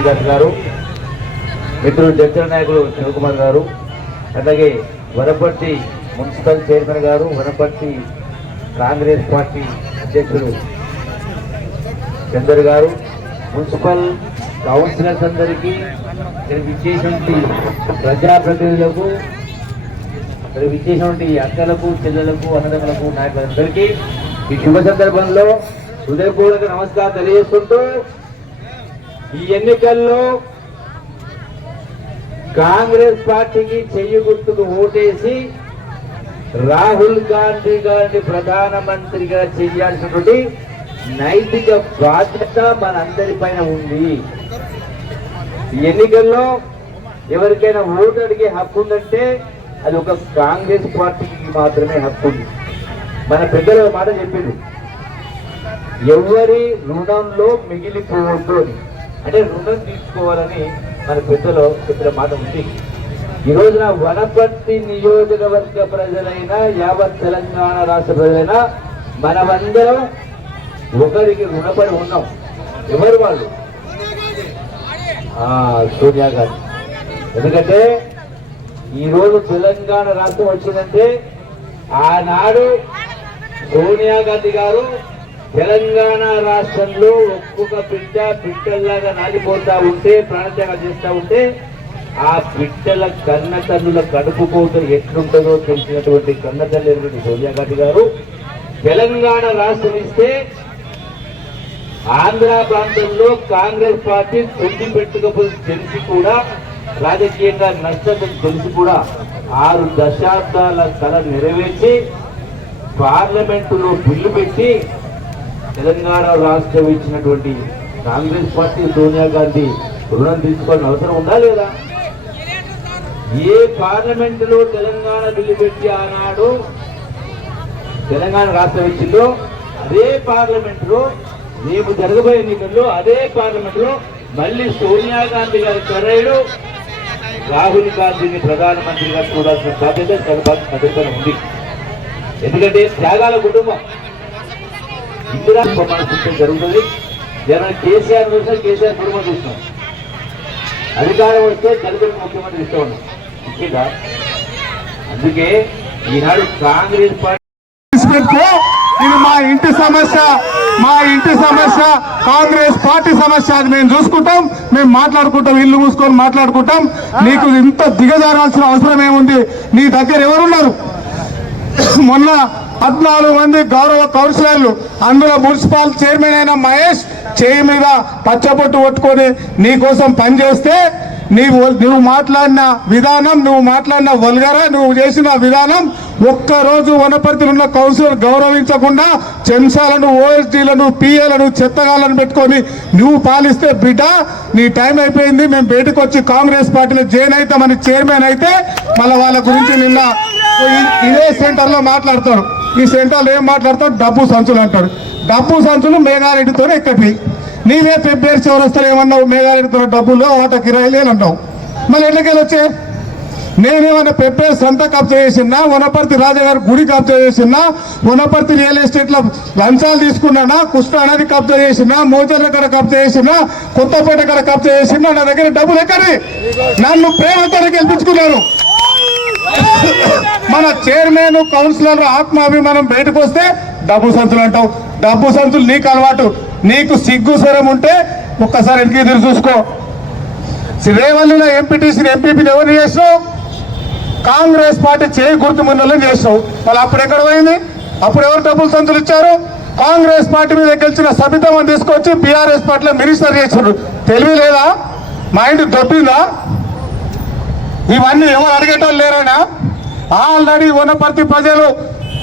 గారు గారు మిత్రులు జడ్జల నాయకులు శివకుమార్ గారు అలాగే వనపర్తి మున్సిపల్ చైర్మన్ గారు వనపర్తి కాంగ్రెస్ పార్టీ అధ్యక్షుడు చందర్ గారు మున్సిపల్ కౌన్సిలర్స్ అందరికీ ఇక్కడ విచ్చేసినటువంటి ప్రజాప్రతినిధులకు ఇక్కడ విచ్చేసినటువంటి అక్కలకు చెల్లెలకు అన్నదమ్ములకు నాయకులందరికీ ఈ శుభ సందర్భంలో హృదయపూర్వక నమస్కారం తెలియజేస్తుంటూ ఈ ఎన్నికల్లో కాంగ్రెస్ పార్టీకి చెయ్యి గుర్తుకు ఓటేసి రాహుల్ గాంధీ గారిని ప్రధానమంత్రిగా చేయాల్సినటువంటి నైతిక బాధ్యత మనందరిపైన ఉంది. ఈ ఎన్నికల్లో ఎవరికైనా ఓటు అడిగే హక్కు ఉందంటే అది ఒక కాంగ్రెస్ పార్టీకి మాత్రమే హక్కు ఉంది. మన పెద్దలు మాట చెప్పింది ఎవరి రుణంలో మిగిలిపోవద్దు అని. అంటే రుణం తీసుకోవాలని మన పెద్దలో చెప్పిన మాట ఉంది. ఈ రోజున వనపర్తి నియోజకవర్గ ప్రజలైనా యావత్ తెలంగాణ రాష్ట్ర ప్రజలైనా మనమందరం ఒకరికి రుణపడి ఉన్నాం. ఎవరు వాళ్ళు? సోనియా గాంధీ. ఎందుకంటే ఈ రోజు తెలంగాణ రాష్ట్రం వచ్చిందంటే ఆనాడు సోనియా గాంధీ గారు తెలంగాణ రాష్ట్రంలో ఒక్కొక్క బిడ్డ బిడ్డల్లాగా నాలిపోతా ఉంటే ప్రాణత్యాగం చేస్తూ ఉంటే ఆ బిడ్డల కన్న తల్లుల కడుపు కోత ఎట్లుంటుందో తెలిసినటువంటి కన్న తల్లి సోనియా గాంధీ గారు తెలంగాణ రాష్ట్రం ఇస్తే ఆంధ్ర ప్రాంతంలో కాంగ్రెస్ పార్టీ తొండి పెట్టుకపోతే తెలిసి కూడా రాజకీయంగా నష్టం తెలిసి కూడా ఆరు దశాబ్దాల కళ నెరవేర్చి పార్లమెంటులో బిల్లు పెట్టి తెలంగాణ రాష్ట్రం ఇచ్చినటువంటి కాంగ్రెస్ పార్టీ సోనియా గాంధీ రుణం తీసుకోవాలని అవసరం ఉందా లేదా? ఏ పార్లమెంటులో తెలంగాణ బిల్లు పెట్టి ఆనాడు తెలంగాణ రాష్ట్రం ఇచ్చిందో అదే పార్లమెంట్లో రేపు జరగబోయే ఎన్నికల్లో అదే పార్లమెంట్లో మళ్ళీ సోనియా గాంధీ గారి కర్రయుడు రాహుల్ గాంధీని ప్రధానమంత్రిగా చూడాల్సిన బాధ్యత చంద్రబాబు ఉంది. ఎందుకంటే త్యాగాల కుటుంబం. ఇందిరా ప్రమాణ స్వీకారం జరుగుతుంది. జనం కేసీఆర్ చూసినా కేసీఆర్ కుటుంబం చూస్తున్నాం అధికారం వస్తే దళితులకు ముఖ్యమంత్రి ఇస్తూ. ఉన్నాం ముఖ్యంగా అందుకే ఈనాడు కాంగ్రెస్ పార్టీ ఇది మా ఇంటి సమస్య మా ఇంటి సమస్య కాంగ్రెస్ పార్టీ సమస్య అది మేము చూసుకుంటాం మేము మాట్లాడుకుంటాం ఇల్లు మూసుకొని మాట్లాడుకుంటాం. నీకు ఇంత దిగజారాల్సిన అవసరం ఏముంది? నీ దగ్గర ఎవరున్నారు? మొన్న పద్నాలుగు మంది గౌరవ కౌన్సిలర్లు అందులో మున్సిపల్ చైర్మన్ అయిన మహేష్ చేయి మీద పచ్చబొట్టు కొట్టుకొని నీకోసం పనిచేస్తే నీవు నువ్వు మాట్లాడిన విధానం నువ్వు మాట్లాడిన వల్గరా నువ్వు చేసిన విధానం ఒక్కరోజు వనపర్తిలో ఉన్న కౌన్సిలర్ గౌరవించకుండా చెంచాలను ఓఎస్డీలను పిఏలను చెత్తగాలను పెట్టుకొని నువ్వు పాలిస్తే బిడ్డ నీ టైం అయిపోయింది మేము బయటకు వచ్చి కాంగ్రెస్ పార్టీలో జాయిన్ అవుతామని చైర్మన్ అయితే మళ్ళీ వాళ్ళ గురించి నిన్న ఈ- ఇదే సెంటర్లో మాట్లాడతాడు ఈ సెంటర్లో ఏం మాట్లాడతాడు? డబ్బు సంచులు అంటాడు. డబ్బు సంచులు మేఘారెడ్డితో ఎక్కటి నీవే పెబ్బేరు చివరస్తారు ఏమన్నావు? మేఘారెడ్డితో డబ్బులు ఆట కిరాయి అంటావు మళ్ళీ ఎట్లకెళ్ళి వచ్చే నేనేమన్నా పెప్పేరు సంత కబ్జా చేసినా వనపర్తి రాజగారి గుడి కబ్జా చేసినా వనపర్తి రియల్ ఎస్టేట్లో లంచాలు తీసుకున్నానా కృష్ణా నది కబ్జా చేసినా మోజర్ల కడ కబ్జా చేసినా కొత్తపేట కడ కబ్జా చేసినా నా దగ్గర డబ్బులు ఎక్కడి నన్ను ప్రేమతో గెలిపించుకున్నాను మన చైర్మన్ కౌన్సిలర్ ఆత్మాభిమానం బయటకు వస్తే డబ్బు సంచులు అంటావు. డబ్బు సంచులు నీకు అలవాటు. నీకు సిగ్గు స్వరం ఉంటే ఒక్కసారి ఇంటికి ఎదురు చూసుకో. రేవల్లిలో ఎంపీటీసీని ఎంపీపీని ఎవరు చేసినావు? కాంగ్రెస్ పార్టీ చేయి గుర్తు మున్నలు చేసినావు. వాళ్ళు అప్పుడు ఎక్కడ పోయింది? అప్పుడు ఎవరు డబ్బులు సంచులు ఇచ్చారు? కాంగ్రెస్ పార్టీ మీద గెలిచిన సబితమని తీసుకొచ్చి బీఆర్ఎస్ పార్టీలో మినిస్టర్ చేశారు తెలివి లేదా? మైండ్ దొబ్బిందా? ఇవన్నీ ఎవరు అడిగేటోళ్ళు లేరైనా ఆల్రెడీ వనపర్తి ప్రజలు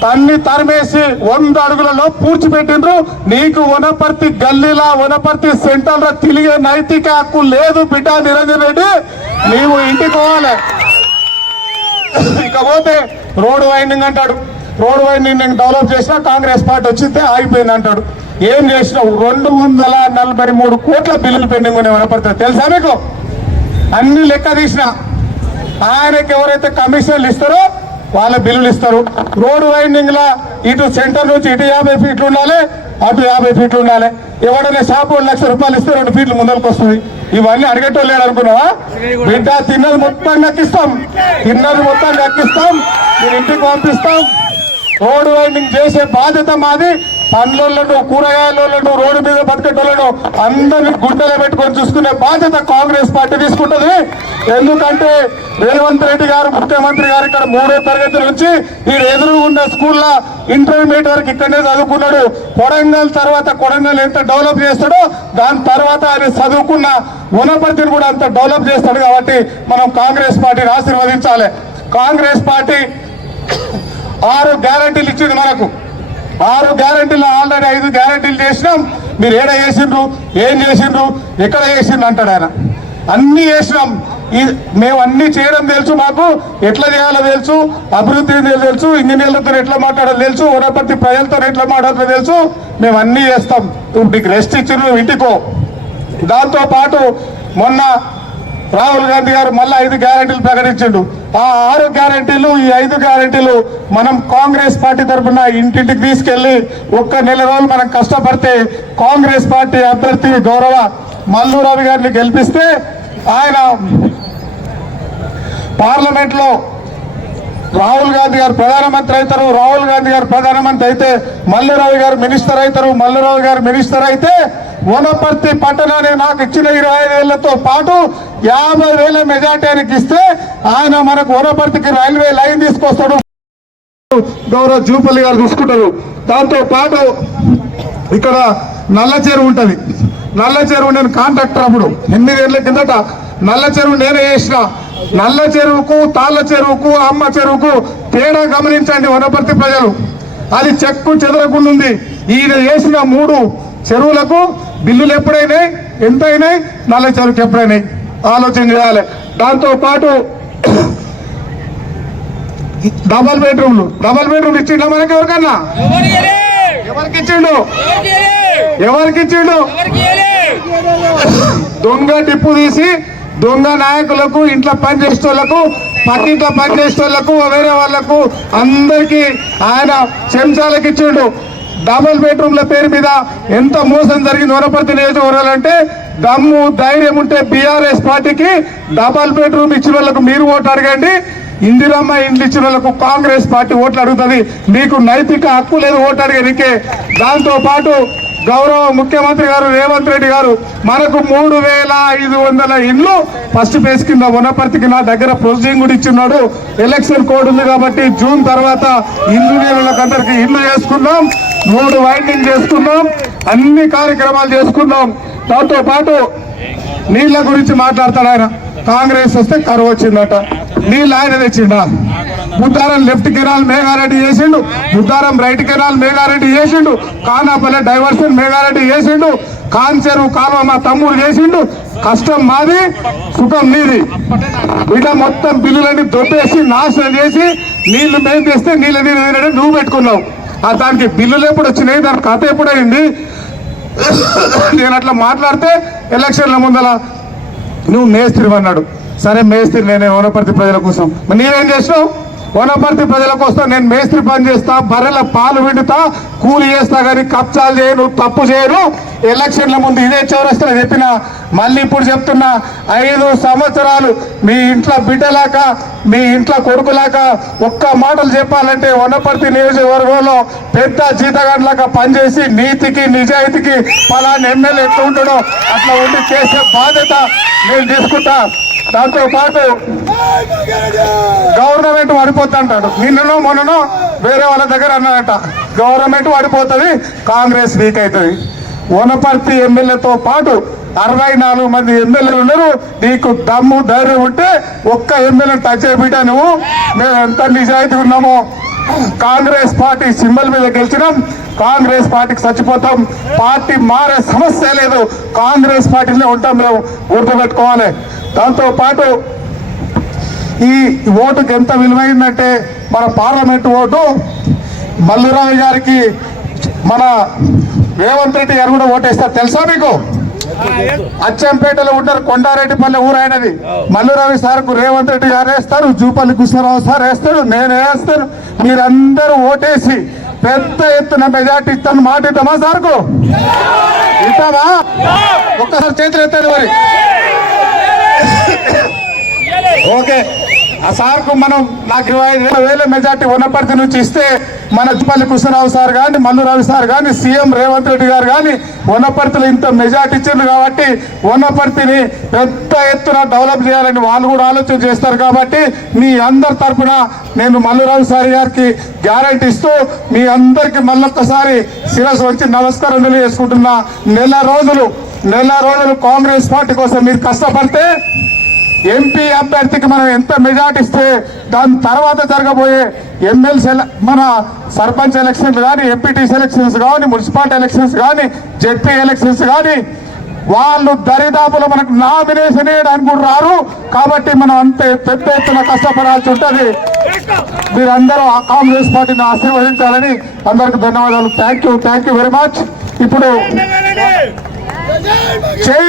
తన్ని తరిమేసి వంద అడుగులలో పూడ్చిపెట్టిండ్రు. నీకు వనపర్తి గల్లీలా వనపర్తి సెంటర్లో తిరిగే నైతిక హక్కు లేదు బిడ్డ నిరంజన్ రెడ్డి. నీవు ఇంటికి పోవాలి. ఇకపోతే రోడ్ వైండింగ్ అంటాడు. రోడ్ వైండింగ్ డెవలప్ చేసినా కాంగ్రెస్ పార్టీ వచ్చితే ఆగిపోయింది అంటాడు. ఏం చేసినావు? రెండు వందల నలభై మూడు కోట్ల బిల్లులు పెండింగ్ ఉన్నాయి వనపర్తి తెలుసా మీకు? అన్ని లెక్క తీసినా. ఆయనకి ఎవరైతే కమిషన్లు ఇస్తారో వాళ్ళ బిల్లులు ఇస్తారు. రోడ్ వైండింగ్ లా ఇటు సెంటర్ నుంచి ఇటు యాభై ఫీట్లు ఉండాలి అటు యాభై ఫీట్లు ఉండాలి. ఎవడైనా షాపు లక్ష రూపాయలు ఇస్తే రెండు ఫీట్లు ముందరకు వస్తుంది. ఇవన్నీ అడిగేటోళ్ళు అనుకున్నావా? బిడ్డ తిన్నది మొత్తం దక్కిస్తాం తిన్నది మొత్తం దక్కిస్తాం మీరు ఇంటికి పంపిస్తాం. రోడ్డు వైండింగ్ చేసే బాధ్యత మాది. పండ్లను కూరగాయలను రోడ్డు మీద బతికేటోళ్ళను అందరినీ గుండెలో పెట్టుకొని చూసుకునే బాధ్యత కాంగ్రెస్ పార్టీ తీసుకుంటది. ఎందుకంటే రేవంత్ రెడ్డి గారు ముఖ్యమంత్రి గారు ఇక్కడ మూడో తరగతి నుంచి ఈ ఎదురు ఉన్న స్కూల్లో ఇంటర్మీడియట్ వరకు ఇక్కడనే చదువుకున్నాడు. కొడంగల్ తర్వాత కొడంగల్ ఎంత డెవలప్ చేస్తాడో దాని తర్వాత ఆయన చదువుకున్న వనపర్తిని కూడా అంత డెవలప్ చేస్తాడు కాబట్టి మనం కాంగ్రెస్ పార్టీని ఆశీర్వదించాలి. కాంగ్రెస్ పార్టీ ఆరు గ్యారంటీలు ఇచ్చింది మనకు. ఆరు గ్యారంటీలు ఆల్రెడీ ఐదు గ్యారంటీలు చేసినాం. మీరు ఏడ చేసిండ్రు? ఏం చేసిండ్రు? ఎక్కడ చేసిండ్రు? అంటాడు ఆయన. అన్ని చేసినాం. ఈ మేము అన్ని చేయడం తెలుసు మాకు. ఎట్లా చేయాలో తెలుసు. అభివృద్ధి తెలుసు. ఇంజనీర్లతో ఎట్లా మాట్లాడాలో తెలుసు. వనపర్తి ప్రజలతో ఎట్లా మాట్లాడాలో తెలుసు. మేము అన్ని చేస్తాం. ఇప్పుడు నీకు రెస్ట్ ఇచ్చిండ్రు ఇంటికో. దాంతో పాటు మొన్న రాహుల్ గాంధీ గారు మళ్ళీ ఐదు గ్యారంటీలు ప్రకటించిండు. ఆ ఆరు గ్యారంటీలు ఈ ఐదు గ్యారంటీలు మనం కాంగ్రెస్ పార్టీ తరఫున ఇంటింటికి తీసుకెళ్ళి ఒక్క నెల రోజులు మనం కష్టపడితే కాంగ్రెస్ పార్టీ అభ్యర్థి గౌరవ మల్లు గారిని గెలిపిస్తే ఆయన పార్లమెంట్లో రాహుల్ గాంధీ గారు ప్రధానమంత్రి అవుతారు రాహుల్ గాంధీ గారు ప్రధానమంత్రి అయితే మల్లురావు గారు మినిస్టర్ అవుతారు మల్లురావు గారు మినిస్టర్ అయితే వనపర్తి పట్టణాన్ని నాకు ఇచ్చిన ఇరవై ఐదు వేలతో పాటు యాభై వేల మెజార్టీకి ఇస్తే ఆయన మనకు వనపర్తికి రైల్వే లైన్ తీసుకొస్తాడు. గౌరవ జూపల్లి గారు చూసుకుంటారు. దాంతో పాటు ఇక్కడ నల్ల చెరువు ఉంటుంది. నల్ల చెరువు నేను కాంట్రాక్టర్ అప్పుడు. ఎనిమిదేళ్ళ కిందట నల్ల చెరువు నేనే చేసిన. నల్ల చెరువుకు తాళ్ళ చెరువుకు అమ్మ చెరువుకు తేడా గమనించండి వనపర్తి ప్రజలు. అది చెక్కు చెదరకుండా ఉంది. ఈయన చేసిన మూడు చెరువులకు బిల్లులు ఎప్పుడైనాయి? ఎంత అయినాయి నల్ల చెరుకు ఎప్పుడైనాయి? ఆలోచన చేయాలి. దాంతోపాటు డబల్ బెడ్రూమ్లు. డబల్ బెడ్రూమ్ ఇచ్చిండ మనకి ఎవరికన్నా? ఎవరికి ఇచ్చిండు? ఎవరికి ఇచ్చిండు? దొంగ టిప్పు తీసి దొంగ నాయకులకు ఇంట్లో పని చేసేటోళ్ళకు పక్కింట్లో పని వేరే వాళ్ళకు అందరికీ ఆయన చెంచాలకు ఇచ్చిండు. డబుల్ బెడ్రూమ్ల పేరు మీద ఎంత మోసం జరిగింది వనపర్తి నియోజకవర్గాలంటే దమ్ము ధైర్యం ఉంటే బీఆర్ఎస్ పార్టీకి డబల్ బెడ్రూమ్ ఇచ్చిన వాళ్ళకు మీరు ఓటు అడగండి. ఇందిరమ్మ ఇండ్లు ఇచ్చిన వాళ్ళకు కాంగ్రెస్ పార్టీ ఓట్లు అడుగుతుంది. మీకు నైతిక హక్కు లేదు ఓటు అడిగేందుకే దాంతో పాటు గౌరవ ముఖ్యమంత్రి గారు రేవంత్ రెడ్డి గారు మనకు మూడు వేల ఐదు వందల ఇండ్లు ఫస్ట్ ఫేజ్ కింద ఉన్నప్పటికీ నా దగ్గర ప్రొసీజింగ్ కూడా ఇచ్చిన్నాడు. ఎలక్షన్ కోడ్ ఉంది కాబట్టి జూన్ తర్వాత ఇంజనీర్లకు నీళ్ళకి అందరికి ఇల్లు చేసుకుందాం మూడు వైండింగ్ చేసుకుందాం అన్ని కార్యక్రమాలు చేసుకుందాం. దాంతో పాటు నీళ్ళ గురించి మాట్లాడతాడు ఆయన. కాంగ్రెస్ వస్తే కరువు వచ్చిందట. నీళ్ళు ఆయన తెచ్చిండా? బుద్ధారం లెఫ్ట్ కెనాల్ మేఘారెడ్డి చేసిండు. బుద్ధారం రైట్ కెనాల్ మేఘారెడ్డి చేసిండు. కానాపల్లె డైవర్షన్ మేఘారెడ్డి చేసిండు. కాంచెరు కాలువ మా తమ్ముడు చేసిండు. కష్టం మాది సుఖం నీది. బిడ్డ మొత్తం బిల్లులన్నీ దొబ్బేసి నాశనం చేసి నీళ్ళు మేము తెస్తే నీళ్ళ నీళ్ళు తినడం నువ్వు పెట్టుకున్నావు. ఆ దానికి బిల్లులు ఎప్పుడు వచ్చినాయి? దాని కథ ఎప్పుడైంది నేను అట్లా మాట్లాడితే ఎలక్షన్ల ముందల నువ్వు మేస్త్రి అన్నాడు. సరే మేస్త్రి నేనే వనపర్తి ప్రజల కోసం. నేనేం చేసినావు? వనపర్తి ప్రజల కోసం నేను మేస్త్రి పని చేస్తా బర్రెల పాలు విండుతా కూలి చేస్తా కానీ కబ్జాలు చేయను తప్పు చేయను. ఎలక్షన్ల ముందు ఇదే చౌరస్తా చెప్పిన. మళ్ళీ ఇప్పుడు చెప్తున్నా ఐదు సంవత్సరాలు మీ ఇంట్లో బిడ్డలాక మీ ఇంట్లో కొడుకులాక ఒక్క మాటలు చెప్పాలంటే వనపర్తి నియోజకవర్గంలో పెద్ద జీతగాండ్లాగా పనిచేసి నీతికి నిజాయితీకి పలాని ఎమ్మెల్యే ఎట్లా ఉంటాడో అట్లా ఉండి చేసే బాధ్యత నేను తీసుకుంటా. దాంతో పాటు గవర్నమెంట్ పడిపోతుంటాడు అంటాడు నిన్ననో మొన్ననో వేరే వాళ్ళ దగ్గర అన్నాడట గవర్నమెంట్ పడిపోతుంది కాంగ్రెస్ వీక్ అవుతుంది వనపర్తి ఎమ్మెల్యేతో పాటు అరవై నాలుగు మంది ఎమ్మెల్యేలు ఉన్నారు. నీకు దమ్ము ధైర్యం ఉంటే ఒక్క ఎమ్మెల్యే టచ్ అయిపోయా నువ్వు. మేము ఎంత నిజాయితీ ఉన్నామో. కాంగ్రెస్ పార్టీ సింబల్ మీద గెలిచినాం. కాంగ్రెస్ పార్టీకి చచ్చిపోతాం. పార్టీ మారే సమస్య లేదు. కాంగ్రెస్ పార్టీలో ఉంటాం మేము. గుర్తుపెట్టుకోవాలి. దాంతోపాటు ఈ ఓటుకి ఎంత విలువైందంటే మన పార్లమెంట్ ఓటు మల్లురావు గారికి మన రేవంత్ రెడ్డి గారు కూడా ఓటేస్తారు. తెలుసా మీకు? అచ్చంపేటలో ఉంటారు కొండారెడ్డిపల్లి ఊరైనది ఆయనది. మల్లురావి సార్కు రేవంత్ రెడ్డి గారు వేస్తారు జూపల్లి కృష్ణారావు సార్ వేస్తాడు నేను వేస్తాను మీరందరూ ఓటేసి పెద్ద ఎత్తున మెజార్టీ ఇస్తాను. మాట ఇద్దామా సార్కు? ఇస్తావా? ఒక్కసారి చేతులు ఎత్తాడు మరి. ఓకే. ఆ సార్కు మనం నాకు ఇరవై వేల మెజార్టీ ఉన్నప్పటి నుంచి ఇస్తే మన చుప్పల్లి కృష్ణరావు సార్ కానీ మల్లు రవి సార్ కానీ సీఎం రేవంత్ రెడ్డి గారు కానీ వనపర్తిలో ఇంత మెజార్టీ ఇచ్చిండ్రు కాబట్టి వనపర్తిని పెద్ద ఎత్తున డెవలప్ చేయాలని వాళ్ళు కూడా ఆలోచన చేస్తారు కాబట్టి మీ అందరి తరఫున నేను మల్లురావు సార్ గారికి గ్యారంటీ ఇస్తూ మీ అందరికి మళ్ళొక్కసారి శిరస్సు వచ్చి నమస్కారం తెలియజేసుకుంటున్నా. నెల రోజులు నెల రోజులు కాంగ్రెస్ పార్టీ కోసం మీరు కష్టపడితే ఎంపీ అభ్యర్థికి మనం ఎంత మెజార్టీ ఇస్తే దాని తర్వాత జరగబోయే ఎమ్మెల్సీ మన సర్పంచ్ ఎలక్షన్స్ కానీ ఎంపీటీసీ ఎలక్షన్స్ కానీ మున్సిపాలిటీ ఎలక్షన్స్ కానీ జెడ్పీ ఎలక్షన్స్ కానీ వాళ్ళు దరిదాపులో మనకు నామినేషన్ వేయడానికి కూడా రారు. కాబట్టి మనం అంతే పెద్ద ఎత్తున కష్టపడాల్సి ఉంటుంది. మీరందరూ ఆ కాంగ్రెస్ పార్టీని ఆశీర్వదించాలని అందరికి ధన్యవాదాలు. Thank you thank you very much ఇప్పుడు జై